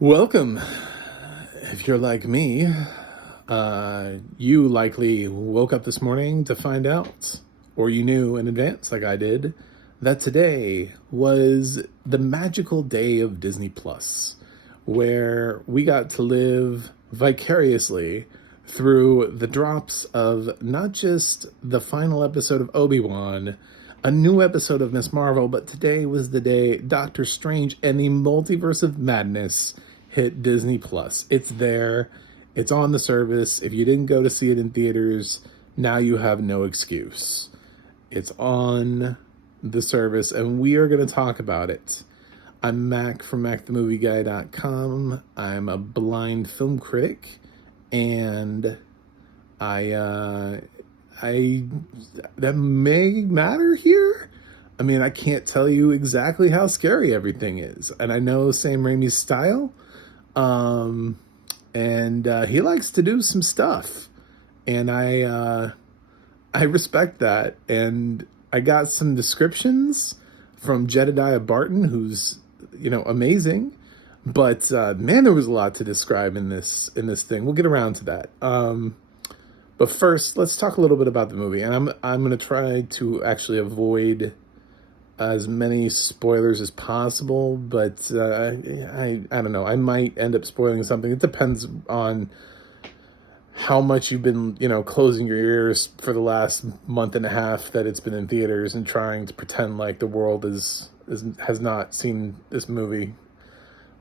Welcome. If you're like me, you likely woke up this morning to find out, or you knew in advance, like I did, that today was the magical day of Disney Plus, where we got to live vicariously through the drops of not just the final episode of Obi-Wan, a new episode of Miss Marvel, but today was the day Doctor Strange and the Multiverse of Madness hit Disney Plus. It's there. It's on the service. If you didn't go to see it in theaters, now you have no excuse. It's on the service, and we are going to talk about it. I'm Mac from MacTheMovieGuy.com. I'm a blind film critic, and I that may matter here. I mean, I can't tell you exactly how scary everything is, and I know Sam Raimi's style. And he likes to do some stuff, and I respect that. And I got some descriptions from Jedediah Barton, who's amazing. But man, there was a lot to describe in this thing. We'll get around to that. But first, let's talk a little bit about the movie, and I'm going to try to actually avoid as many spoilers as possible, but I don't know. I might end up spoiling something. It depends on how much you've been, closing your ears for the last month and a half that it's been in theaters and trying to pretend like the world has not seen this movie.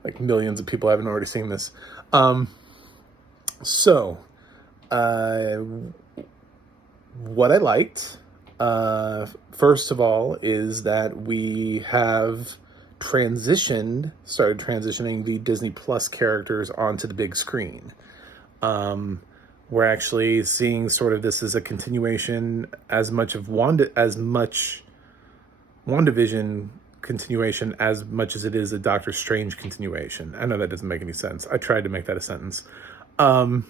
Like millions of people haven't already seen this. What I liked, first of all, is that we have started transitioning the Disney Plus characters onto the big screen. We're actually seeing sort of this as a continuation, as much WandaVision continuation as much as it is a Doctor Strange continuation. I know that doesn't make any sense. I tried to make that a sentence. And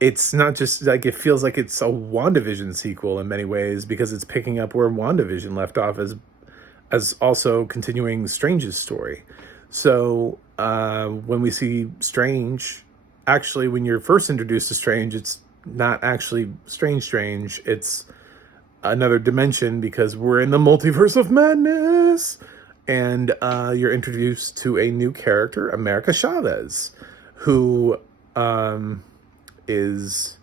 it's not just like, it feels like it's a WandaVision sequel in many ways, because it's picking up where WandaVision left off as also continuing Strange's story. So when we see Strange, actually, when you're first introduced to Strange, it's not actually Strange. It's another dimension, because we're in the Multiverse of Madness. And you're introduced to a new character, America Chavez, who is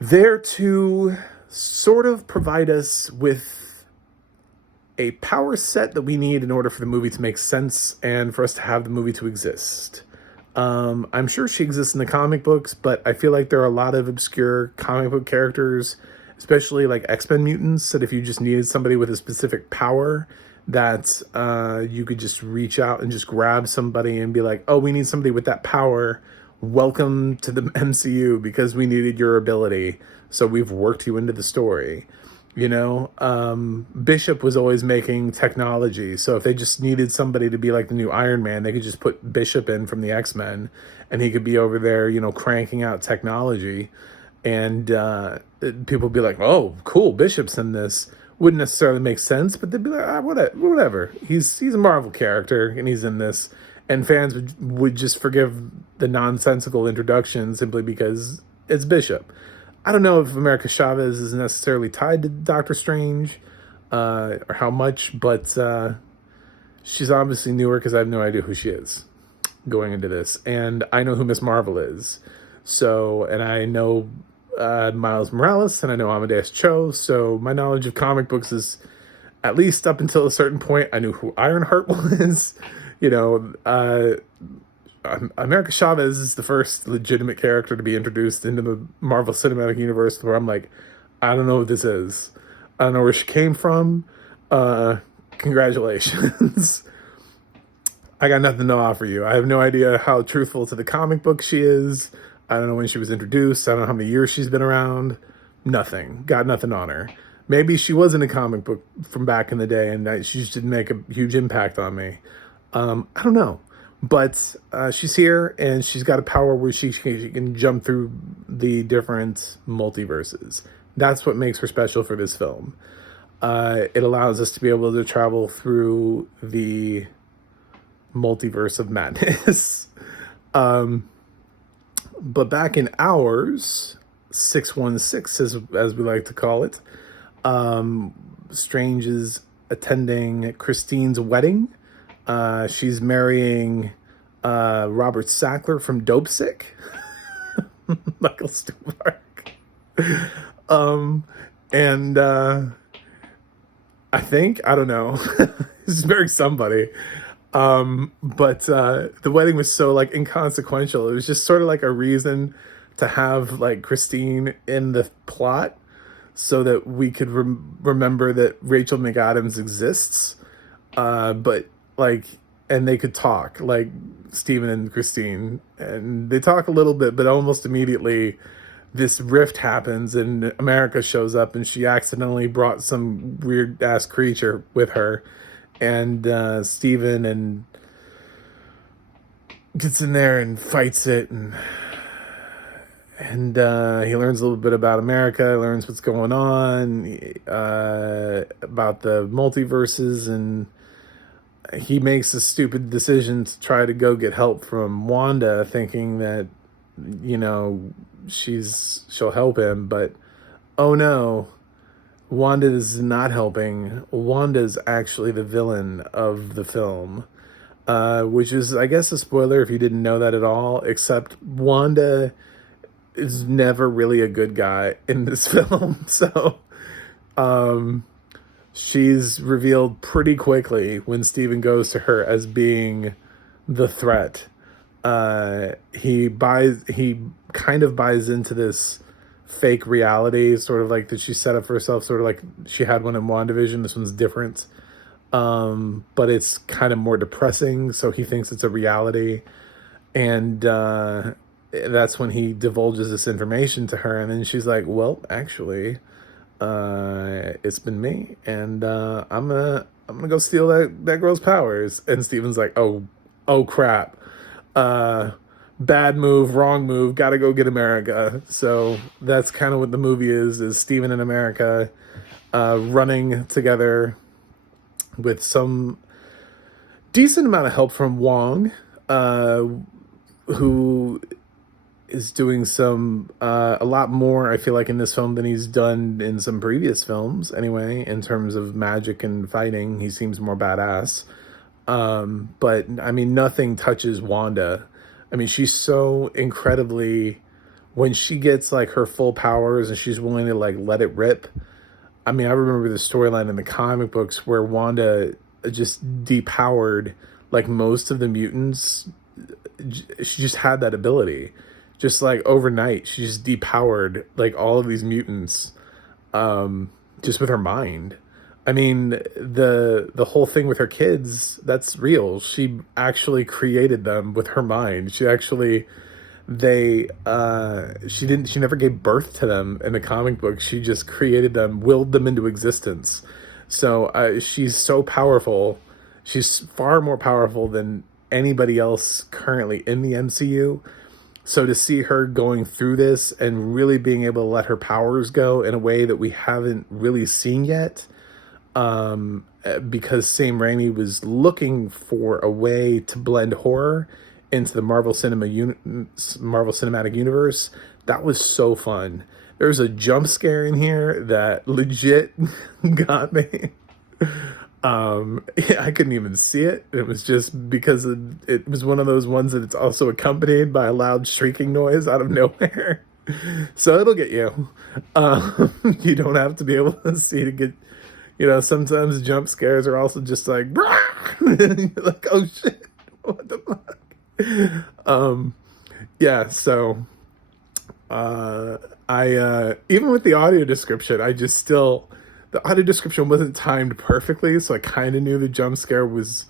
there to sort of provide us with a power set that we need in order for the movie to make sense and for us to have the movie to exist. I'm sure she exists in the comic books, but I feel like there are a lot of obscure comic book characters, especially like X-Men mutants, that if you just needed somebody with a specific power, that you could just reach out and just grab somebody and be like, oh, we need somebody with that power. Welcome to the MCU, because we needed your ability, so we've worked you into the story. Bishop was always making technology, so if they just needed somebody to be like the new Iron Man, they could just put Bishop in from the X-Men, and he could be over there, cranking out technology. And people would be like, oh, cool, Bishop's in this. Wouldn't necessarily make sense, but they'd be like, whatever. He's a Marvel character, and he's in this. And fans would just forgive the nonsensical introduction simply because it's Bishop. I don't know if America Chavez is necessarily tied to Doctor Strange, or how much, but she's obviously newer, because I have no idea who she is going into this. And I know who Miss Marvel is. So, and I know Miles Morales, and I know Amadeus Cho, so my knowledge of comic books is, at least up until a certain point, I knew who Ironheart was. America Chavez is the first legitimate character to be introduced into the Marvel Cinematic Universe where I'm like, I don't know what this is. I don't know where she came from. Congratulations. I got nothing to offer you. I have no idea how truthful to the comic book she is. I don't know when she was introduced. I don't know how many years she's been around. Nothing. Got nothing on her. Maybe she was in a comic book from back in the day, and she just didn't make a huge impact on me. I don't know. But she's here, and she's got a power where she can jump through the different multiverses. That's what makes her special for this film. It allows us to be able to travel through the multiverse of madness. But back in ours, 616, as we like to call it, Strange is attending Christine's wedding. She's marrying Robert Sackler from Dope Sick. Michael Stuhlbarg. And I don't know. He's marrying somebody. But the wedding was so like inconsequential. It was just sort of like a reason to have like Christine in the plot so that we could remember that Rachel McAdams exists. But like, and they could talk like Stephen and Christine, and they talk a little bit, but almost immediately this rift happens and America shows up and she accidentally brought some weird ass creature with her. And Steven and gets in there and fights it, and he learns a little bit about America, learns what's going on, about the multiverses, and he makes a stupid decision to try to go get help from Wanda, thinking that, she'll help him, but oh no. Wanda is not helping. Wanda's actually the villain of the film, which is, I guess, a spoiler if you didn't know that at all, except Wanda is never really a good guy in this film. So she's revealed pretty quickly when Steven goes to her as being the threat. He kind of buys into this fake reality, sort of like that she set up for herself, sort of like she had one in WandaVision. This one's different, but it's kind of more depressing, so he thinks it's a reality, and that's when he divulges this information to her, and then she's like, well, actually, it's been me, and I'm gonna go steal that girl's powers. And Steven's like, oh crap, bad move, wrong move, gotta go get America. So that's kind of what the movie is Steven and America running together with some decent amount of help from Wong, who is doing some a lot more, I feel like, in this film than he's done in some previous films anyway, in terms of magic and fighting. He seems more badass, but I mean, nothing touches Wanda. I mean, she's so incredibly, when she gets like her full powers and she's willing to like let it rip. I mean, I remember the storyline in the comic books where Wanda just depowered like most of the mutants. She just had that ability. Just like overnight, she just depowered like all of these mutants, just with her mind. I mean, the whole thing with her kids, that's real. She actually created them with her mind. She never gave birth to them in the comic book. She just created them, willed them into existence. So she's so powerful. She's far more powerful than anybody else currently in the MCU. So to see her going through this and really being able to let her powers go in a way that we haven't really seen yet, because Sam Raimi was looking for a way to blend horror into the Marvel Cinematic Universe, that was so fun. There's a jump scare in here that legit got me. I couldn't even see it. It was just because it was one of those ones that it's also accompanied by a loud shrieking noise out of nowhere. So it'll get you. You don't have to be able to see to get, sometimes jump scares are also just like, you're like, oh shit, what the fuck? Yeah, so I even with the audio description, the audio description wasn't timed perfectly, so I kind of knew the jump scare was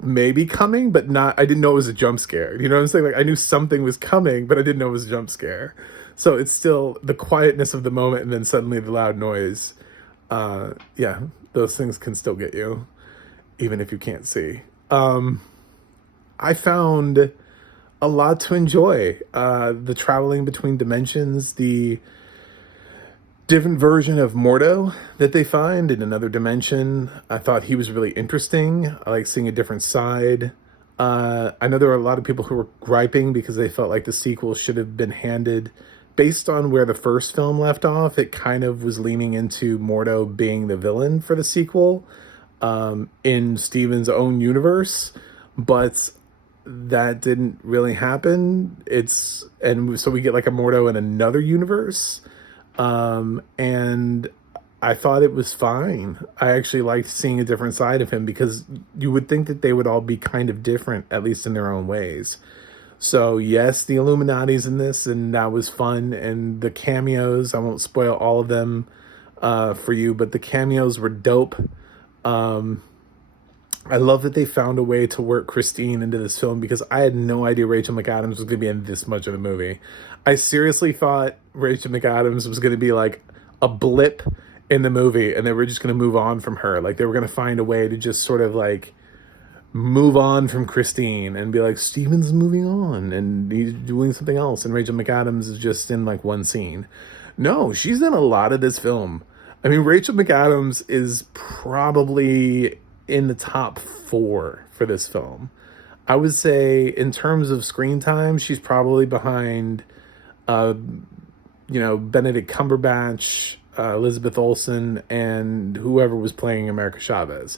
maybe coming, but I didn't know it was a jump scare. You know what I'm saying? Like, I knew something was coming, but I didn't know it was a jump scare. So it's still the quietness of the moment and then suddenly the loud noise. Yeah, those things can still get you, even if you can't see. I found a lot to enjoy. The traveling between dimensions, the different version of Mordo that they find in another dimension. I thought he was really interesting. I like seeing a different side. I know there were a lot of people who were griping because they felt like the sequel should have been handed based on where the first film left off. It kind of was leaning into Mordo being the villain for the sequel in Steven's own universe, but that didn't really happen. And so we get like a Mordo in another universe. And I thought it was fine. I actually liked seeing a different side of him because you would think that they would all be kind of different, at least in their own ways. So yes, the Illuminati's in this, and that was fun. And the cameos, I won't spoil all of them for you, but the cameos were dope. I love that they found a way to work Christine into this film because I had no idea Rachel McAdams was going to be in this much of the movie. I seriously thought Rachel McAdams was going to be like a blip in the movie and they were just going to move on from her. Like they were going to find a way to just sort of like move on from Christine and be like, Steven's moving on and he's doing something else. And Rachel McAdams is just in like one scene. No, she's in a lot of this film. I mean, Rachel McAdams is probably in the top 4 for this film. I would say in terms of screen time, she's probably behind, Benedict Cumberbatch, Elizabeth Olsen, and whoever was playing America Chavez.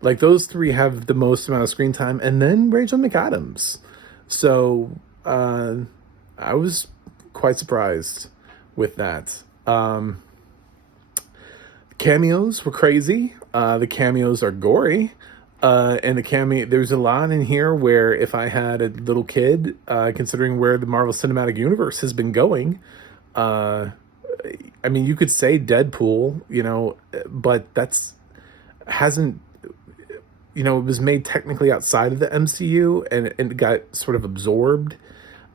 Like those 3 have the most amount of screen time, and then Rachel McAdams. So I was quite surprised with that. Cameos were crazy. The cameos are gory. And there's a lot in here where if I had a little kid, considering where the Marvel Cinematic Universe has been going, I mean, you could say Deadpool, but it was made technically outside of the MCU and it got sort of absorbed.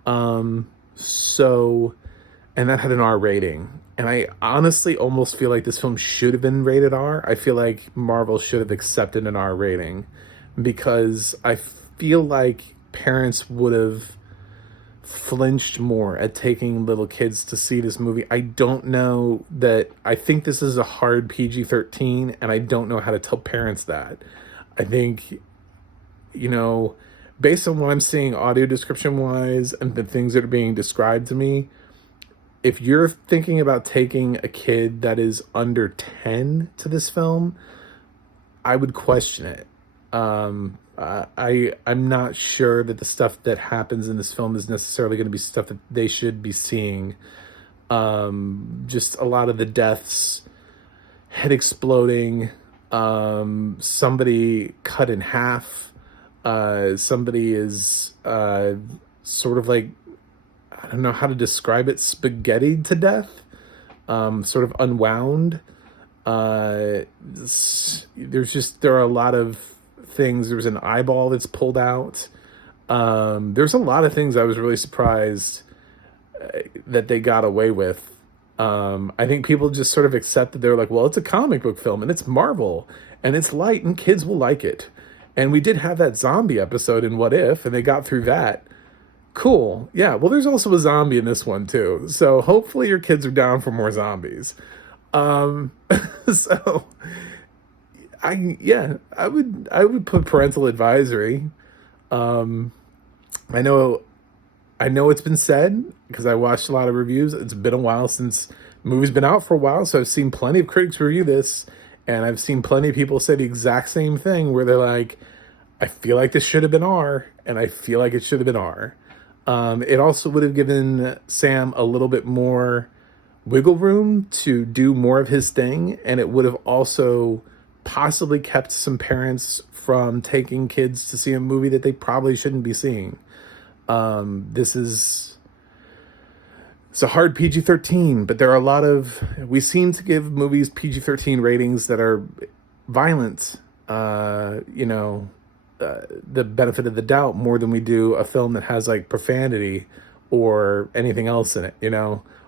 And that had an R rating. And I honestly almost feel like this film should have been rated R. I feel like Marvel should have accepted an R rating because I feel like parents would have flinched more at taking little kids to see this movie. I don't know that. I think this is a hard PG-13 and I don't know how to tell parents that. I think, based on what I'm seeing audio description wise and the things that are being described to me, if you're thinking about taking a kid that is under 10 to this film, I would question it. I'm not sure that the stuff that happens in this film is necessarily going to be stuff that they should be seeing. Just a lot of the deaths, head exploding, somebody cut in half, somebody is sort of like, I don't know how to describe it, spaghettied to death, sort of unwound. There are a lot of things. There was an eyeball that's pulled out. There's a lot of things I was really surprised that they got away with. I think people just sort of accept that they're like, well, it's a comic book film and it's Marvel and it's light and kids will like it. And we did have that zombie episode in What If, and they got through that. Cool. Yeah. Well, there's also a zombie in this one too. So hopefully your kids are down for more zombies. So I would put parental advisory. I know it's been said because I watched a lot of reviews. It's been a while since the movie's been out for a while. So I've seen plenty of critics review this and I've seen plenty of people say the exact same thing where they're like, I feel like this should have been R and I feel like it should have been R. It also would have given Sam a little bit more wiggle room to do more of his thing, and it would have also possibly kept some parents from taking kids to see a movie that they probably shouldn't be seeing. It's a hard PG-13, but there are a lot of, we seem to give movies PG-13 ratings that are violent, the benefit of the doubt more than we do a film that has like profanity or anything else in it.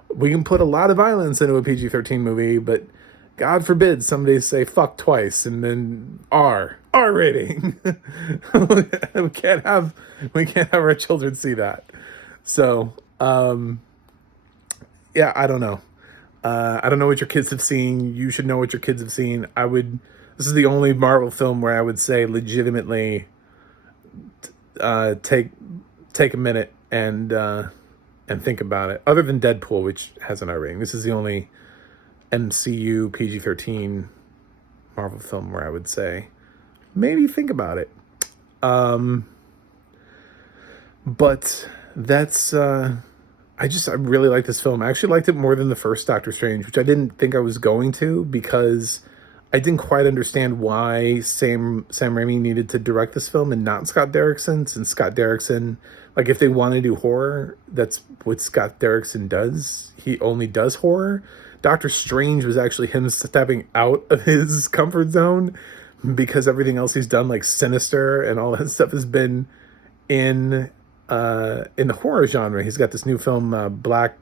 We can put a lot of violence into a PG-13 movie, but God forbid somebody say fuck twice and then R rating. we can't have our children see that. So, I don't know. I don't know what your kids have seen. You should know what your kids have seen. This is the only Marvel film where I would say legitimately take a minute and think about it. Other than Deadpool, which has an R rating, this is the only MCU PG-13 Marvel film where I would say maybe think about it. But that's I really like this film. I actually liked it more than the first Doctor Strange, which I didn't think I was going to, because I didn't quite understand why Sam Raimi needed to direct this film and not Scott Derrickson, since Scott Derrickson, like, if they want to do horror, that's what Scott Derrickson does. He only does horror. Doctor Strange was actually him stepping out of his comfort zone, because everything else he's done, like Sinister and all that stuff, has been in the horror genre. He's got this new film, Black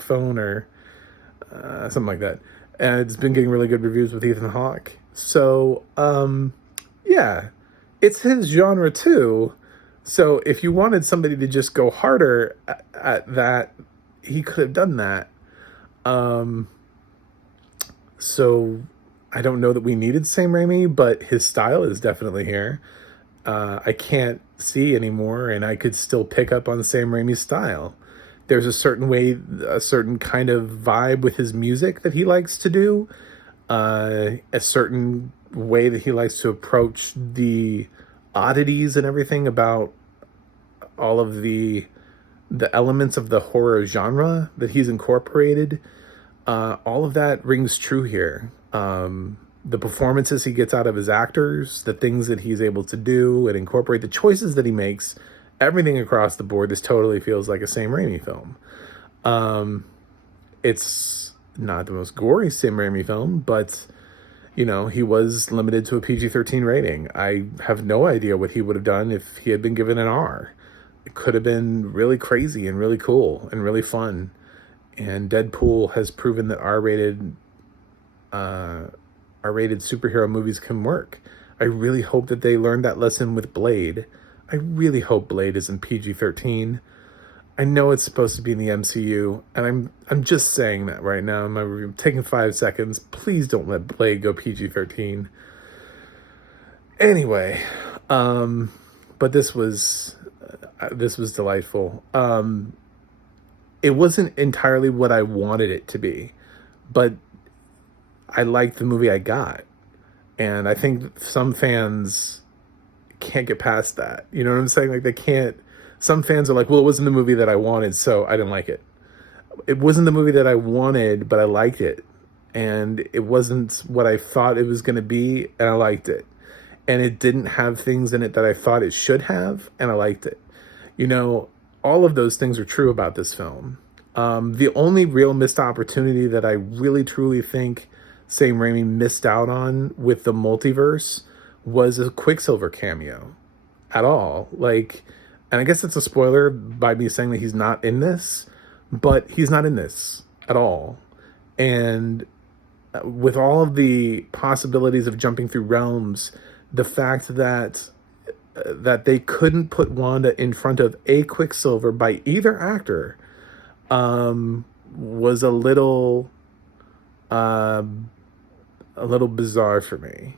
Phone, or something like that, and it's been getting really good reviews with Ethan Hawke. So yeah, it's his genre too. So if you wanted somebody to just go harder at that, he could have done that. So I don't know that we needed Sam Raimi, but his style is definitely here. I can't see anymore, and I could still pick up on Sam Raimi's style. There's a certain kind of vibe with his music that he likes to do, a certain way that he likes to approach the oddities and everything about all of the elements of the horror genre that he's incorporated. All of that rings true here. The performances he gets out of his actors, the things that he's able to do and incorporate, the choices that he makes, everything across the board, this totally feels like a Sam Raimi film. It's not the most gory Sam Raimi film, but, you know, he was limited to a PG-13 rating. I have no idea what he would have done if he had been given an R. It could have been really crazy and really cool and really fun. And Deadpool has proven that R-rated superhero movies can work. I really hope that they learned that lesson with Blade. I really hope Blade isn't PG-13. I know it's supposed to be in the MCU, and I'm just saying that right now in my review. I'm taking 5 seconds. Please don't let Blade go PG-13. Anyway, but this was delightful. It wasn't entirely what I wanted it to be, but I liked the movie I got. And I think some fans can't get past that. You know what I'm saying? Like, they can't. Some fans are like, well, it wasn't the movie that I wanted, so I didn't like it. It wasn't the movie that I wanted, but I liked it. And it wasn't what I thought it was going to be, and I liked it. And it didn't have things in it that I thought it should have, and I liked it. You know, all of those things are true about this film. The only real missed opportunity that I really truly think Sam Raimi missed out on with the multiverse was a Quicksilver cameo at all. Like, and I guess it's a spoiler by me saying that he's not in this, but he's not in this at all. And with all of the possibilities of jumping through realms, the fact that they couldn't put Wanda in front of a Quicksilver by either actor was a little bizarre for me.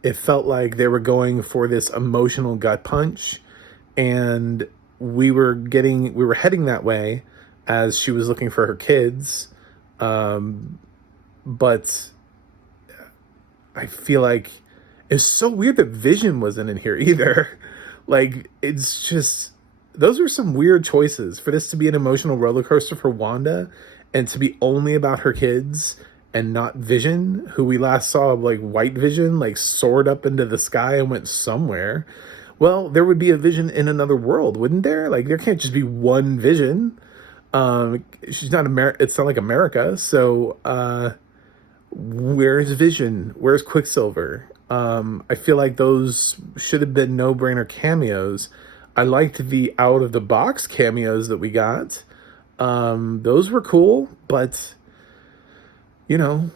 It felt like they were going for this emotional gut punch, and we were heading that way as she was looking for her kids. But I feel like it's so weird that Vision wasn't in here either. Like, it's just, those are some weird choices for this to be an emotional roller coaster for Wanda and to be only about her kids and not Vision, who we last saw, like, White Vision, like, soared up into the sky and went somewhere. Well, there would be a Vision in another world, wouldn't there? Like, there can't just be one Vision. She's not it's not like America. So, where's Vision? Where's Quicksilver? I feel like those should have been no-brainer cameos. I liked the out-of-the-box cameos that we got. Those were cool, but, you know,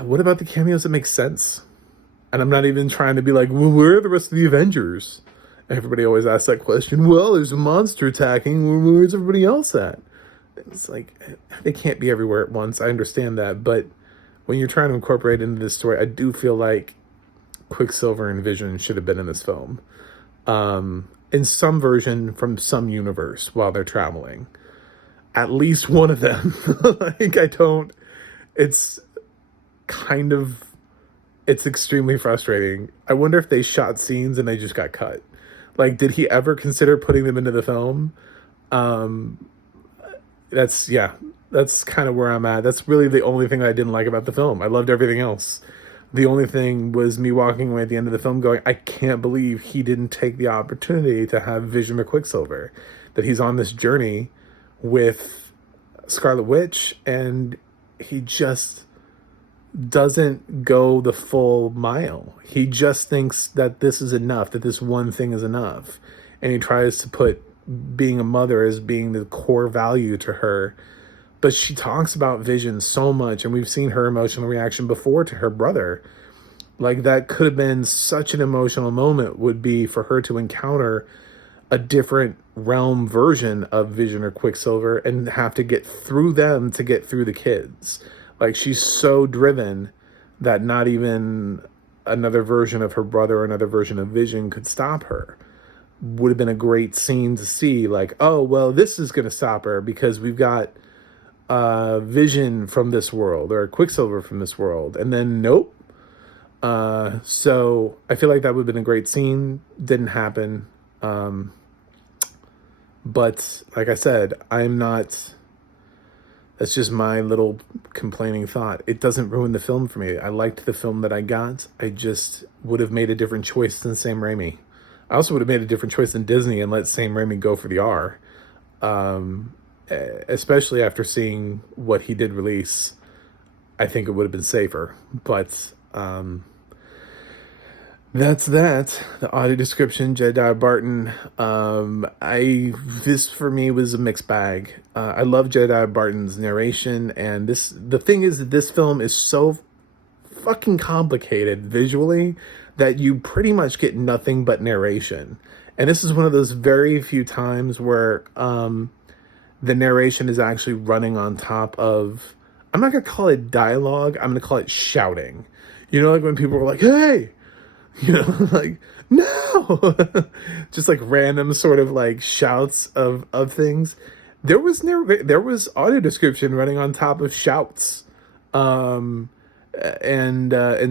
what about the cameos that make sense? And I'm not even trying to be like, well, where are the rest of the Avengers? Everybody always asks that question. Well, there's a monster attacking. Where's everybody else at? It's like they can't be everywhere at once. I understand that, but when you're trying to incorporate into this story, I do feel like Quicksilver and Vision should have been in this film, in some version from some universe while they're traveling. At least one of them. Like, I don't. It's kind of. It's extremely frustrating. I wonder if they shot scenes and they just got cut. Like, did he ever consider putting them into the film? That's yeah. That's kind of where I'm at. That's really the only thing I didn't like about the film. I loved everything else. The only thing was me walking away at the end of the film going, I can't believe he didn't take the opportunity to have Vision or Quicksilver. That he's on this journey with Scarlet Witch and he just doesn't go the full mile. He just thinks that this is enough, that this one thing is enough. And he tries to put being a mother as being the core value to her. But she talks about Vision so much, and we've seen her emotional reaction before to her brother. Like, that could have been such an emotional moment, would be for her to encounter a different realm version of Vision or Quicksilver and have to get through them to get through the kids. Like, she's so driven that not even another version of her brother or another version of Vision could stop her. Would have been a great scene to see, like, oh, well, this is going to stop her because we've got Vision from this world or Quicksilver from this world. And then, nope. So I feel like that would have been a great scene. Didn't happen. But like I said, I'm not... That's just my little complaining thought. It doesn't ruin the film for me. I liked the film that I got. I just would have made a different choice than Sam Raimi. I also would have made a different choice than Disney and let Sam Raimi go for the R. Especially after seeing what he did release. I think it would have been safer. But that's that. The audio description, Jedediah Barton. This for me was a mixed bag. I love Jedediah Barton's narration, and the thing is that this film is so fucking complicated visually that you pretty much get nothing but narration. And this is one of those very few times where the narration is actually running on top of, I'm not gonna call it dialogue, I'm gonna call it shouting. You know, like when people are like, hey, you know, like, no, just like random sort of like shouts of things. There was audio description running on top of shouts, and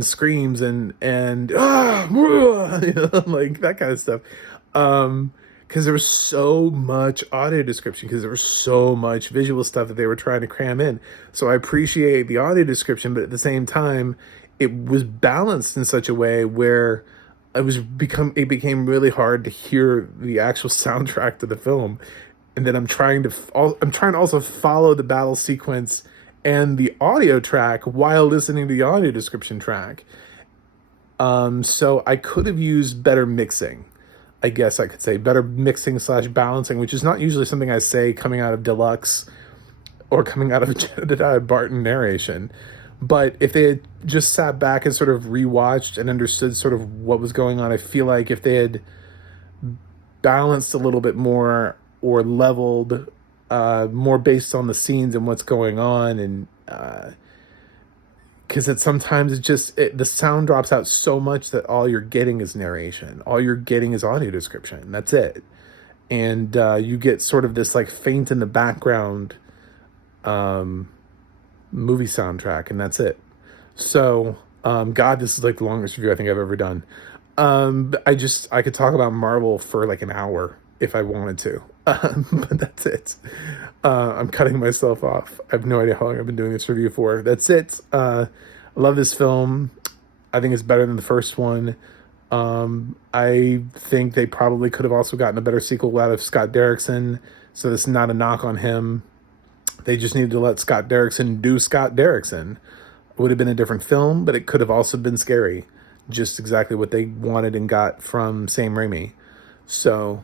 screams and you know, like that kind of stuff. Because there was so much audio description, because there was so much visual stuff that they were trying to cram in. So I appreciate the audio description, but at the same time, it was balanced in such a way where it became really hard to hear the actual soundtrack to the film. And then I'm trying to also follow the battle sequence and the audio track while listening to the audio description track. So I could have used better mixing. I guess I could say better mixing / balancing, which is not usually something I say coming out of Deluxe or coming out of Jedediah Barton narration. But if they had just sat back and sort of rewatched and understood sort of what was going on, I feel like if they had balanced a little bit more or leveled more based on the scenes and what's going on, and because sometimes the sound drops out so much that all you're getting is narration. All you're getting is audio description. That's it. And you get sort of this like faint in the background movie soundtrack, and that's it. So, God, this is like the longest review I think I've ever done. I could talk about Marvel for like an hour if I wanted to. But that's it. I'm cutting myself off. I have no idea how long I've been doing this review for. That's it. I love this film. I think it's better than the first one. I think they probably could have also gotten a better sequel out of Scott Derrickson. So this is not a knock on him. They just needed to let Scott Derrickson do Scott Derrickson. It would have been a different film, but it could have also been scary. Just exactly what they wanted and got from Sam Raimi. So,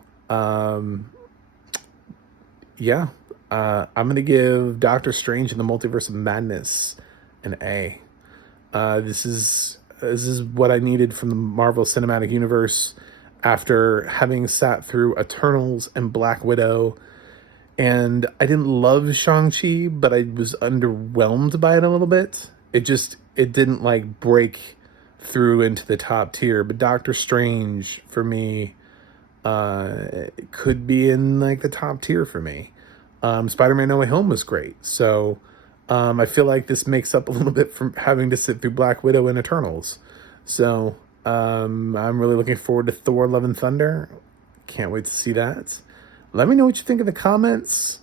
yeah. I'm going to give Doctor Strange and the Multiverse of Madness an A. This is what I needed from the Marvel Cinematic Universe after having sat through Eternals and Black Widow, And I didn't love Shang-Chi, but I was underwhelmed by it a little bit. It didn't like break through into the top tier. But Doctor Strange, for me, could be in like the top tier for me. Spider-Man No Way Home was great. So I feel like this makes up a little bit from having to sit through Black Widow and Eternals. So I'm really looking forward to Thor Love and Thunder. Can't wait to see that. Let me know what you think in the comments.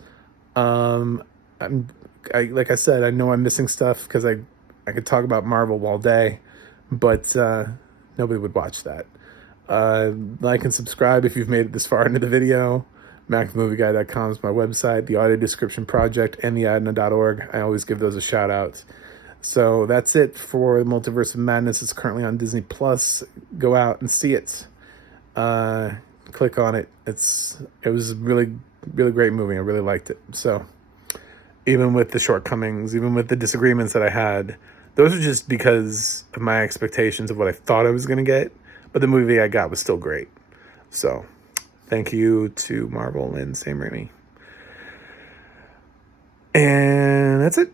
Like I said, I know I'm missing stuff because I could talk about Marvel all day, but nobody would watch that. Like and subscribe if you've made it this far into the video. MacTheMovieGuy.com is my website, the Audio Description Project, and the Adna.org. I always give those a shout out. So that's it for the Multiverse of Madness. It's currently on Disney Plus. Go out and see it. Click on it. It was a really, really great movie. I really liked it. So even with the shortcomings, even with the disagreements that I had, those are just because of my expectations of what I thought I was going to get. But the movie I got was still great. So thank you to Marvel and Sam Raimi. And that's it.